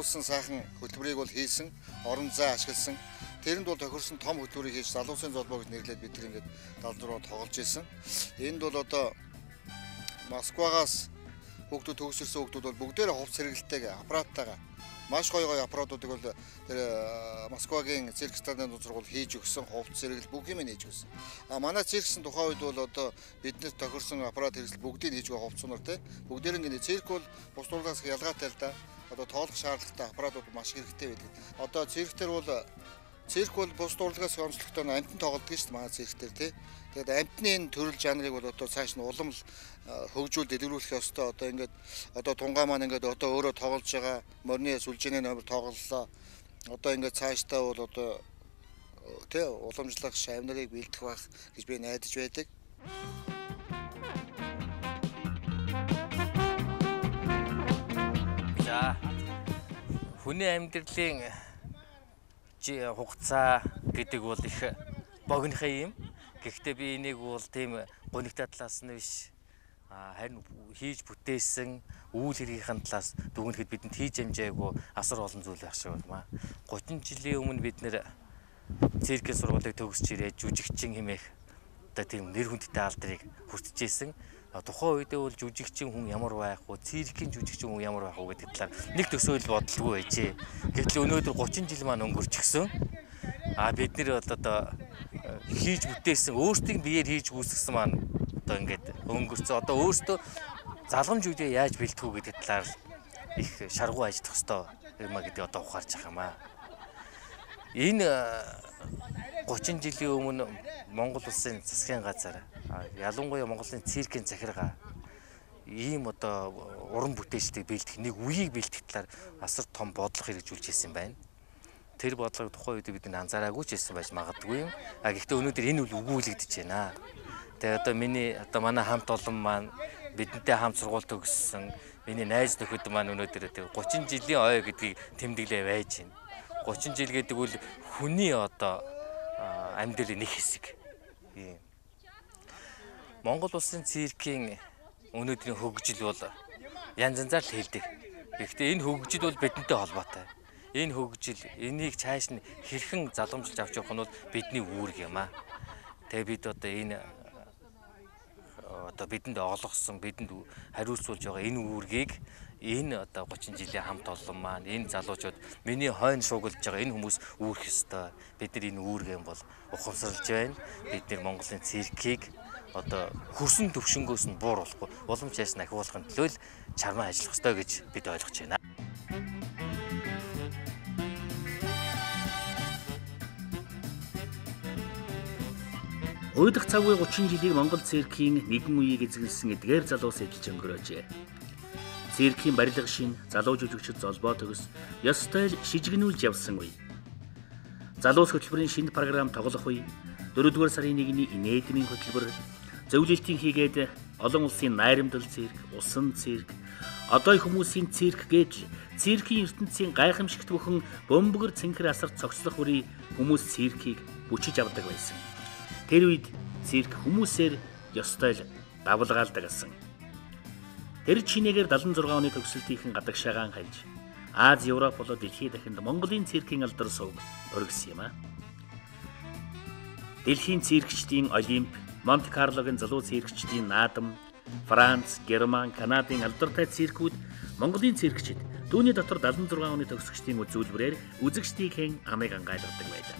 Улсын сайхан хөтөлбөрийг бол хийсэн, орон зай ашигласан. Тэрэнд бол тохирсон том хөтөлбөрийг хийж залуусын золбоо гэж нэрлээд бид ингээд 76 тоглож исэн. Энд бол одоо Москвагаас хүүхдүүд төгсөрсөн хүүхдүүд бол бүгдээрээ хувц сэргэлттэйгээ аппараттайгаа маш гоё аппаратуудыг бол тэр Москвагийн цирк стадионд сургууль хийж өгсөн, хувц сэргэлт бүх юм хийж өгсөн. Манай цирксэн тухайн үед бол одоо биднээс тохирсон аппарат хэрэгсэл бүгдийг хийж өгөө хувцсунаар те. Бүгдээр ингээд цирк бол бус дурлаас ялгаатай л да. Одоо тоолох шаардлагатай аппаратууд маш хэрэгтэй байдаг. Одоо цирк бол бус дурлагаас онцлогтой амтан тоглодог шүү дээ манай цирк дээр тий. Тэгээд амтны энэ төрөл жанрыг бол одоо цааш нь улам хөгжүүл дэлгэрүүлэх ёстой. Одоо тунгаа маань ингээд одоо өөрөө тоглож байгаа морины сүлжээний номер тоглолоо. Одоо ингээд цаашдаа бол одоо тий уламжлах шавнарыг бэлдэх байх гэж би найдаж байдаг. За хүний амьдралын хугацаа гэдэг бол их богинохын юм. Гэхдээ би энийг бол тийм гонигтай талаас нь биш харин хийж бүтээсэн үйл хэргийнхээ талаас дүгнэхэд бидэнд хийж амжаагүй асар олон зүйл байх шиг байна. 30 жилийн өмнө бид нэр циркийн сургуулийг төгсөж ирээд жүжигчин хэмээх одоо тийм нэр хүндтэй алдрыг хүртэж тухайн үедээ бол жүжигчин хүн ямар байх вэ? Циркийн жүжигчин хүн ямар байх вэ гэдэг талаар нэг төсөөлөл бодолгүй байжээ. Гэтэл өнөөдөр 30 жил маань өнгөрчихсөн. Бид нэр одоо хийж бүтээсэн өөрсдийн биеэр хийж гүйцэтгэсэн маань одоо ингээд өнгөрцөө. Одоо өөртөө залгамж үедээ яаж бэлтэх үү гэдэг талаар их шаргуу ажиллах хэрэгтэй юм а гэдэг одоо ухаарч байгаа юм аа. Энэ 30 жилийн өмнө Монгол улсын засгийн газар ялангуяа Монголын циркийн захиргаа ийм одоо уран бүтээлчдийг бэлдэх нэг үеийг бэлдэх талаар асар том бодлого хэрэгжүүлж ирсэн байна. Тэр бодлогыг тухайн үед бид анзаараагүй ч байсан байж магадгүй юм. Гэхдээ өнөөдөр энэ үл өгүүлэгдэж байна. Тэгээ одоо манай хамт олон маань бидэнтэй хамт сургууль төгссөн миний найз нөхөд маань өнөөдөр 30 жилийн ой гэдгийг тэмдэглээ байж байна. 30 жил гэдэг үл хүний одоо амьдралын нэг хэсэг. Монгол улсын циркийн өнөөдрийн хөгжил бол янз янзаар л хэлдэг. Гэхдээ энэ хөгжил бол бидэнтэй холбоотой. Энэ хөгжил энийг цааш нь хэрхэн заламжилж авч явах нь бол бидний үүрэг юм аа. Тэгээ бид одоо бидэнд олгосон, бидэнд хариуцуулж байгаа энэ үүргийг энэ одоо 30 жилийн хамт олон маань энэ залуучууд миний хойно шуугилж байгаа энэ хүмүүс үүрэх ёстой. Бид нар энэ үүргэн бол ухамсарлаж байна. Бид нар Монголын циркийг одоо хөрсөн төвшнгөөс нь бууруулахгүй уламжлалт ахиулахын төлөө чармаа ажиллах ёстой гэж бид ойлгож байна. Өөдөх цагуй 30 жилийг Монгол циркийн нэгэн үеийг эзэглэсэн эдгээр залуус эдэлж өнгөрөөжээ. Циркийн барилга шин, залуу жүжигчид золбоо төгс, ёс стайл шижигнүүлж явсан үе. Залуус хөтөлбөрийн шинэ програм тоглох үе, 4-р сарын 1-ний инээдмийн хөтөлбөр, зөвлөлтийн хийгээд олон улсын найрамдал цирк, усан цирк, одоо хүмүүсийн цирк гэж циркийн ертөнцийн гайхамшигт бүхэн бөмбөгөр цэнхэр асар цогцлох үрий хүмүүс циркийг бүчиж авдаг байсан. Тэр үед цирк хүмүүсээр ёстой л давлгаалдаг асан. Тэр чинээгээр 76 оны төгсөлтийнхэн гадагшаагаан хальж Аз, Европ болоод дэлхийн дахинд Монголын циркийн алдар сувг өргөсөн юм аа. Дэлхийн циркчдийн Олимп, Монте-Карлогийн залуу циркчдийн наадам, Франц, Герман, Канадын алдартай циркүүд Монголын циркчид түүний дотор 76 оны төгсөгчдийн үзүүлбэрээр үзэгчдийн амыг ангайлгадаг байлаа.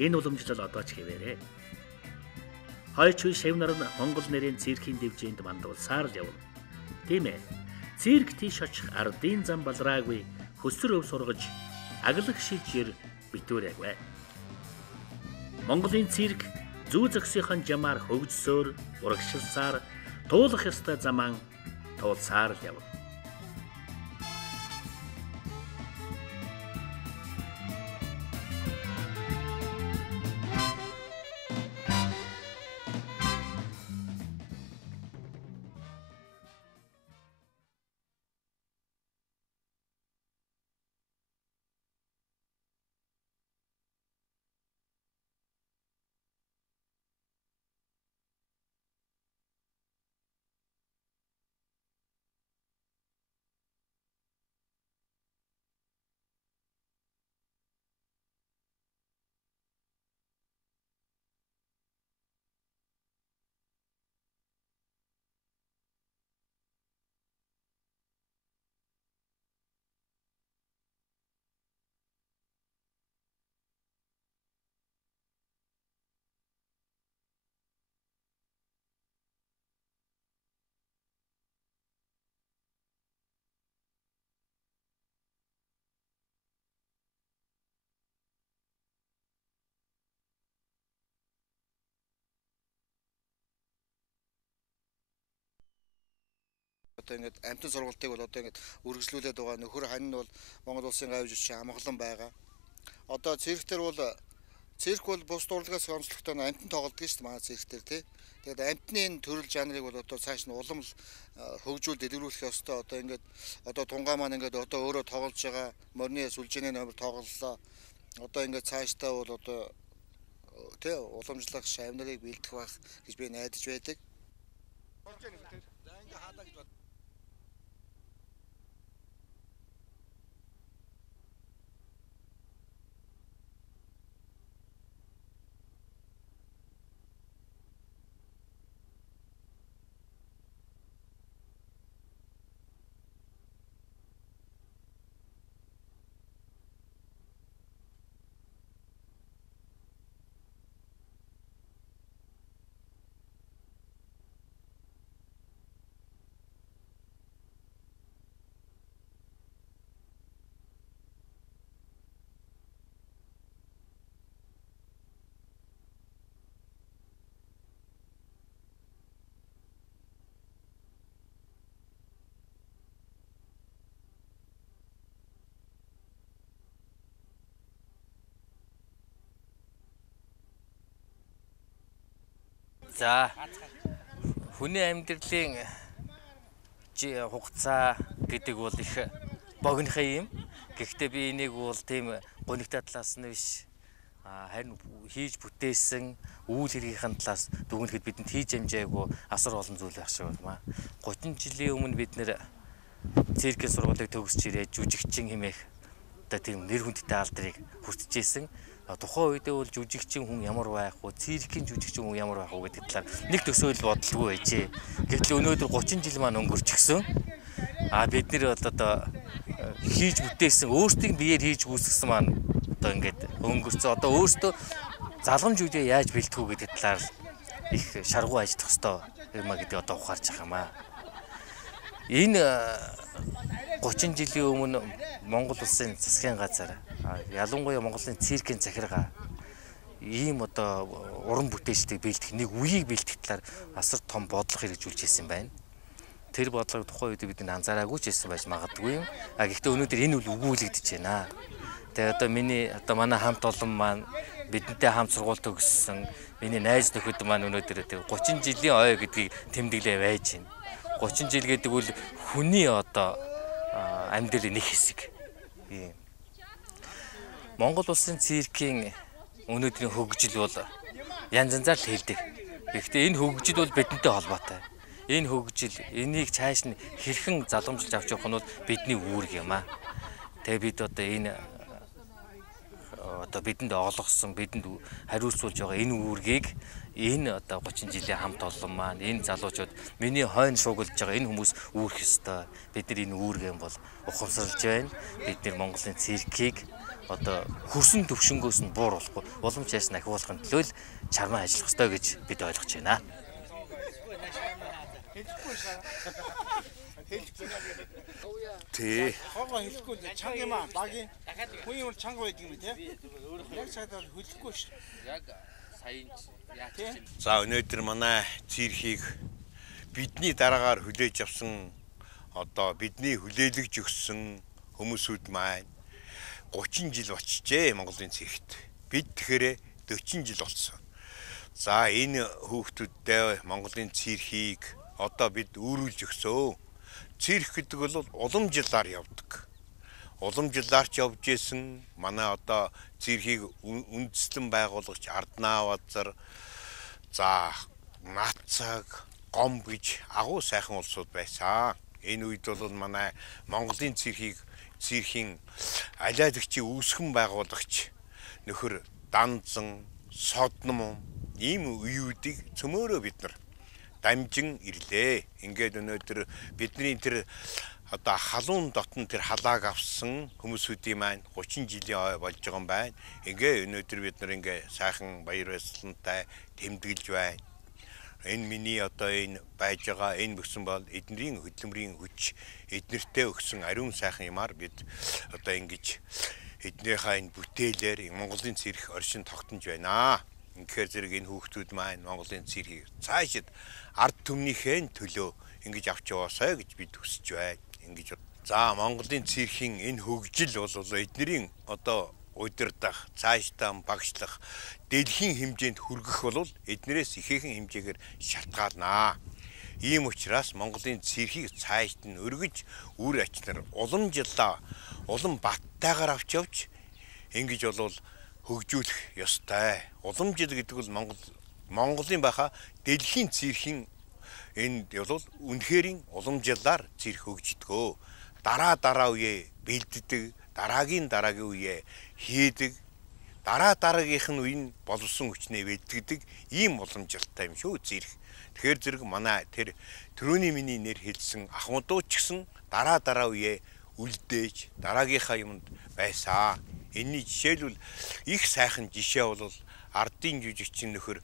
Энэ уламжлал одоо ч хэвээрээ. Хойч үе шавнар нь Монгол нэрийн циркийн дэвжээнд мандуулсаар л явна. Тийм ээ. Цирк тийш очих ардын зам балраагүй хөсөр өв сургаж аглах шижир битүүрээгүй. Монголын цирк зүү зөксийн жамаар хөгжсөөр урагшилсаар туулах ёстой замаа туулсаар л явна. одоо ингээд амтны сургалтыг бол одоо ингээд үргэлжлүүлээд байгаа. Нөхөр хань нь бол Монгол улсын гавь жүжигчин амгалан байгаа. Одоо цирктэр бол цирк бол бус урлагаас онцлогтой амтан тоглодог шүү дээ манай цирктэр тий. Тэгээд амтны энэ төрөл жанрыг бол одоо цааш нь улам хөгжүүл дэлгэрүүлэх ёстой. Одоо ингээд одоо тунгаа маань ингээд одоо өөрөө тоглож байгаа морины сүлжээний номер тоглолоо. Одоо ингээд цаашдаа бол одоо тий уламжлах шавнарыг бэлдэх байх гэж би найдаж байдаг. За хүний амьдралын хугацаа гэдэг бол их богинохон юм. Гэхдээ би энийг бол тийм гонигтай талаас нь биш харин хийж бүтээсэн үйл хэргийн талаас дүгнэхэд бидэнд хийж амжаагүй асар олон зүйл байх шиг байна. 30 жилийн өмнө бид нэр циркийн сургуулийг төгсч ирээд жүжигчин хэмээх одоо тийм нэр хүндтэй алдрыг хүртэж тухайн үедээ бол жүжигчин хүн ямар байх вэ? Циркийн жүжигчин хүн ямар байх вэ гэдэг талаар нэг төсөөл бодолгүй байжээ. Гэтэл өнөөдөр 30 жил маань өнгөрчихсөн. Бид нэр одоо хийж бүтээсэн өөрсдийн биеэр хийж үүсгэсэн маань одоо ингээд өнгөрцөө. Одоо өөртөө залгамж үедээ яаж бэлтгэх үү гэдэг талаар их шаргуу ажиллах хэрэгтэй юм а гэдэг одоо ухаарч байгаа юм а. Энэ 30 жилийн өмнө Монгол улсын засгийн газар ялангуяа Монголын циркийн захиргаа ийм одоо уран бүтээлчдийг бэлтгэх нэг үеийг бэлтгэх талаар асар том бодлого хэрэгжүүлж ирсэн байна. Тэр бодлогыг тухайн үед бид анзаараагүй ч байсан байж магадгүй юм. Гэхдээ өнөөдөр энэ үл өгүүлэгдэж байна. Тэгээ одоо манай хамт олон маань бидэнтэй хамт сургууль төгссөн миний найз нөхөд маань өнөөдөр 30 жилийн ой гэдгийг тэмдэглээ байж байна. 30 жил гэдэг үл хүний одоо амьдралын нэг хэсэг. Монгол улсын циркийн өнөөдрийн хөгжил бол янз янзаар л хэлдэг. Гэхдээ энэ хөгжил бол бидэнтэй холбоотой. Энэ хөгжил энийг цааш нь хэрхэн заламжилж авч явах нь бол бидний үүрэг юм а. Тэгээ бид одоо энэ бидэнд олгосон, бидэнд хариуцуулж байгаа энэ үүргийг энэ одоо 30 жилийн хамт олон маань энэ залуучууд миний хойно шуугилж байгаа энэ хүмүүс үүрэх ёстой. Бид нар энэ үүргэн бол ухамсарлаж байна. Бид нар Монголын циркийг одоо хөрсөн төвшнгөөс нь бууруулахгүй уламжлалт ахиулахын төлөө л чармаа ажиллах ёстой гэж бид ойлгож байна. Тий. Хогоо хэлэхгүй чанга юм аа. Багийн хүн юм чанга байдаг юм тий. Яг цаадаа хэлэхгүй ш. Яг сайн яах. За өнөөдөр манай цирхийг бидний дараагаар хүлээж авсан одоо бидний хүлээлгэж өгсөн хүмүүсүүд маань 30 жил болчихжээ Монголын циркт. Бид тэгэхээр 40 жил болсон. За энэ хүүхдүүдтэй Монголын цирхийг одоо бид өөрүүлж өгсөө. Цирк гэдэг бол уламжлалаар явдаг. Уламжлалаар ч явж исэн манай одоо цирхийг үндэслэн байгуулагч Арднаа Базар за Нацаг Гом гэж агуу сайхан улсууд байсан. Энэ үед бол манай Монголын цирхийн алиалагчийн үүсгэн байгуулагч нөхөр Данзан, Содном ийм үеүүдийг цөмөөрөө бид нар дамжин ирлээ. Ингээд өнөөдөр бидний тэр одоо халуун дотн тэр халааг авсан хүмүүсүүдийн маань 30 жилийн ой болж байгаа юм байна. Ингээ өнөөдөр бид нар ингээ сайхан баяр баясгалантай тэмдэглэж байна. Энэ миний одоо энэ байж байгаа энэ бүсэн бол эднэрийн хөдөлмөрийн хүч эднэртээ өгсөн ариун сайхан юмар бид одоо ингэж эднийхээ энэ бүтээлээр Монголын цирк оршин тогтнож байна. Инхээр зэрэг энэ хүүхдүүд маань Монголын циркийг цаашид ард түмнийхээ төлөө ингэж авч яваасай гэж бид хүсэж байна. Ингэж за Монголын циркийн энэ хөгжил бол эднэрийн одоо удирдах, цаашдаа багшлах, дэлхийн хэмжээнд хүргэх бол эднэрээс ихээхэн хэмжээгээр шалтгаалнаа. Ийм учраас Монголын циркийг цаашд нь өргөж, үр ачнаар уламжлалаа, улам баттайгаар авч явж ингэж бол хөгжүүлэх ёстой. Уламжил гэдэг бол Монголын баха дэлхийн циркийн энд бол үнэхэрийн уламжлалаар цирк хөгждгөө. Дараа үе бэлддэг, дараагийн үе хийдэг, дараагийнх нь үе нь боловсон хүчнээ бэлтгэдэг ийм уламжлалтай юм шүү цирк. Тэгэхээр зэрэг манай тэр түрүүний миний нэр хэлсэн ахмадууд ч гэсэн дараа үе үлдээж дараагийнхаа юмд байсан. Энэний жишээлбэл их сайхан жишээ бол ардын жүжигчин нөхөр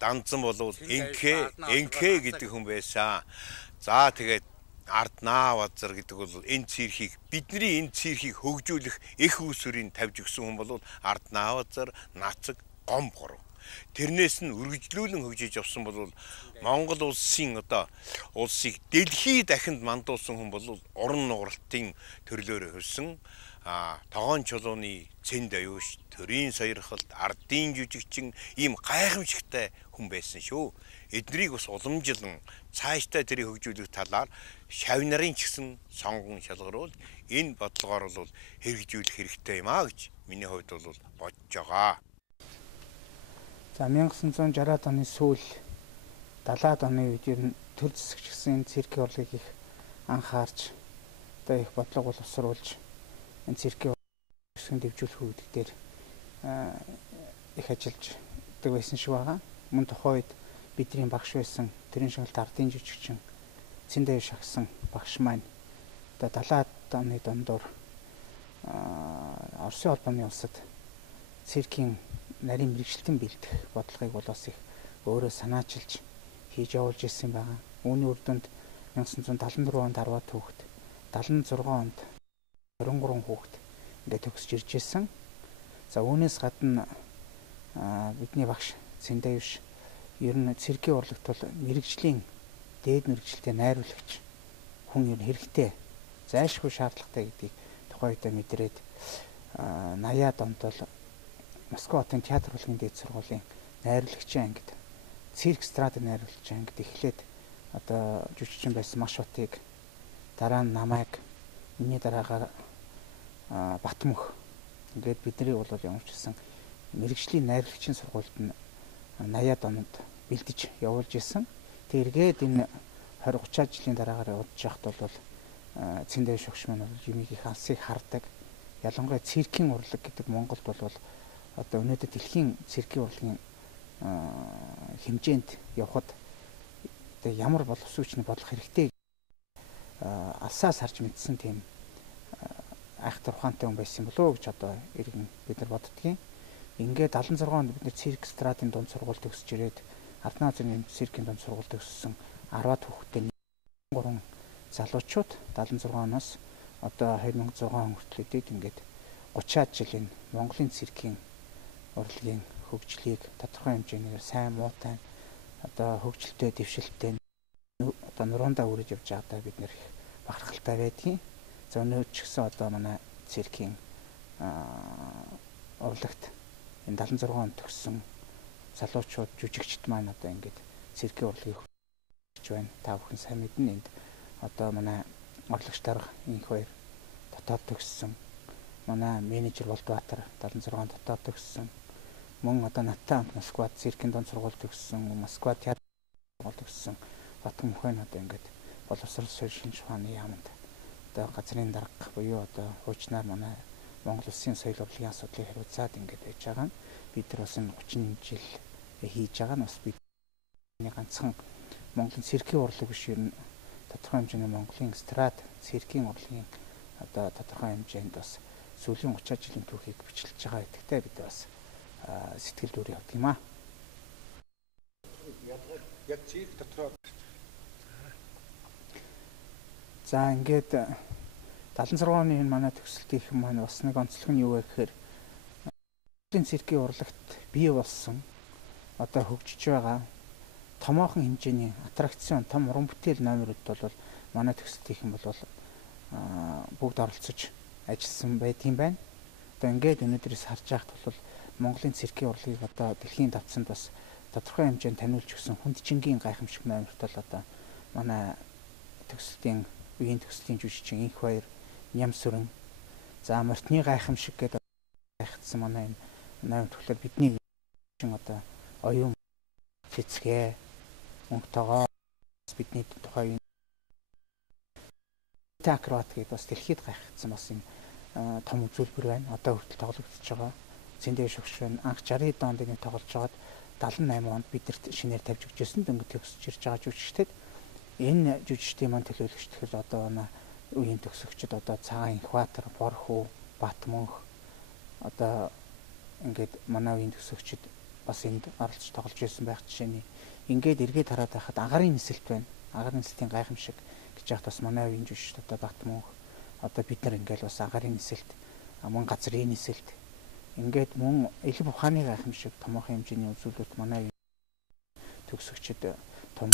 данзан болвол энхэ гэдэг хүн байсан. За тэгээд Арднаа Базар гэдэг бол энэ циркийг бидний энэ циркийг хөгжүүлэх их үүсвэрийг тавьж өгсөн хүн бол Арднаа Базар, Нацаг, Гом гурав. Тэрнээс нь үргэлжлүүлэн хөгжиж явсан бол Монгол улсын одоо улсыг дэлхий дахинд мандуулсан хүн бол уран нугралтын төрлөөр хөрсөн тогоон чулууны цэнд аюуш, төрийн сойрхолт, ардын жүжигчин ийм гайхамшигтай хүн байсан шүү. Эднийг бас уламжлан цаашдаа тэрийг хөгжүүлэх талаар шавь нарын ч гэсэн сонгон шалгаруул энэ бодлогоор бол хэрэгжүүлэх хэрэгтэй юм гэж миний хувьд бол бодож байгаа. За 1960-аад оны сүүл 70-аад оны үед ер нь төр засагчсан циркийн урлагийг их анхаарч одоо их бодлого боловсруулж энэ циркийн урлагийг дэвжүүлэх үүдэл дээр их ажиллаж байдаг байсан шиг байгаа. Мөн тухайн үед бидний багш байсан төрийн шалгалт ардын жүжигчин Цэндэ шагсан багш маань одоо 70-аад оны дундуур Оросын холбооны улсад циркийн нарийн мэрэгчлэлтэн бэлдэх бодлогыг бол бас их өөрөө санаачилж хийж явуулж ирсэн байгаа. Үүний үр дүнд 1974 онд 10 хүүхэд, 76 онд 23 хүүхэд ингээд төгсөж ирж ирсэн. За үүнээс гадна бидний багш Цэндэ ер нь циркийн урлагт бол мэрэгжлийн дээд мэрэгчлэлтэй найруулагч хүн ер нь хэрэгтэй, зайлшгүй шаардлагатай гэдгийг тухайн үед мэдрээд 80-аад онд бол Москва хотын театр урлагийн дээд сургуулийн найруулагчийн ангид цирк страдын найруулагчийн ангид эхлээд одоо жүжигчин байсан Маш Батыг дараа нь намайг миний дараагаар Батмөх ингээд биднийг бол ямарчсан мэрэгжлийн найруулагчийн сургуульд нь 80-аад онд бэлдэж явуулж исэн. Тэргээд энэ 20-30 жилийн дараагаар удаж явахд бол Цэндэ шогш маань юмыг их алсыг хардаг. Ялангуяа циркийн урлаг гэдэг Монголд бол одоо өнөөдөр дэлхийн циркийн урлагийн хэмжээнд явхад одоо ямар боловсруучны бодлого хэрэгтэй алсаас харж мэдсэн тийм айхтар ухаантай хүн байсан болов уу гэж одоо иргэн бид нар боддгийн. Ингээд 76 онд бид нар цирк страдын дунд сургууль төгсөж ирээд Арднаа Базарын циркийн дунд сургууль төгссөн 10-аад хүүхэдтэй 3 залуучууд 76 оноос одоо 2006 он хүртэл ингээд 30-аад жилийн Монголын циркийн урлагийн хөгжлийг тодорхой хэмжээгээр сайн муутай одоо хөгжилтэй дэвшилттэй одоо нуруундаа үрэж явж байгаадаа бид нэр их бахархалтай байдгийн. За өнөө ч гэсэн одоо манай циркийн урлагт энэ 76 онд төгссөн залуучууд жүжигчд маань одоо ингээд циркийн урлагийг хөгжиж байна. Та бүхэн сайн мэднэ энд одоо манай урлагч дарга инх хоёр дотоод төгссөн. Манай менежер Болдбаатар 76 онд дотоод төгссөн. Мөн одоо надтай Москвад циркийн дунд сургууль төгссөн, Москва театр сургууль төгссөн Батмөх мөхөн одоо ингээд боловсрол шинж ухааны яамд одоо газрын дарга буюу одоо хуучнаар манай Монгол Улсын соёл урлагийн асуудлыг хариуцаад ингээд байж байгаа нь бид нар бас энэ 30 жил хийж байгаа нь бас бидний ганцхан Монголын циркийн урлаг биш ер нь тодорхой хэмжээний Монголын эстрад циркийн урлагийн одоо тодорхой хэмжээнд бас сүүлийн 30 жилийн түүхийг бичлэж байгаа гэдэгтэй бид бас сэтгэл дүүрээ авдаг юм аа. Яг цирк дотроо за ингээд 76 оны энэ манай төгсөлтийнхэн маань бас нэг онцлог нь юу вэ гэхээр циркийн урлагт бий болсон одоо хөгжиж байгаа томоохон хэмжээний аттракцион, том уран бүтээл номерууд бол манай төгсөлтийнхэн бол бүгд оролцож ажилласан байдгийн байна. Одоо ингээд өнөөдрөөс харж байхад бол Монголын циркийн урлагийг одоо дэлхийн давтсанд бас тодорхой хэмжээнд таниулж өгсөн хүндчингийн гайхамшиг номерт бол одоо манай төгсөлтийн үеийн төгсөлтийн жүжигчин Инх Баяр, Нямсүрэн, за Мортны гайхамшиг гэдэг гайхагдсан манай энэ номер тэгэхээр бидний одоо оюун фицгээ мөнгө тогоо бидний тухай акробат гэдэг бас дэлхийд гайхагдсан бас юм том үзүүлбэр байна. Одоо хүртэл тоглогдож байгаа. Цэндээ шогш байна. Анх 60-д онд нэг тоглож байгаад 78 онд бидэрт шинээр тавьж өгчээсэн дөнгөж төгсөж ирж байгаа жүжигчдэд энэ жүжигчдийн маань төлөөлөгч тэгэхээр одоо манай үеийн төгсөгчд одоо Цагаан Инхбаатар, Борхүү, Батмөнх одоо ингээд манай үеийн төгсөгчд бас энд оролцож тоглож байсан байх жишээний ингээд эргээд хараад байхад агарын нисэлт байна. Агарын нисэлтийн гайхамшиг гэж яхад бас манай үеийн жүжигчд одоо Батмөнх одоо бид нар ингээд бас агарын нисэлт, мөн газрын нисэлт ингээд мөн элб ухааны гайхамшиг томоохон хэмжээний үзүүлэлт манай төгсөгчд том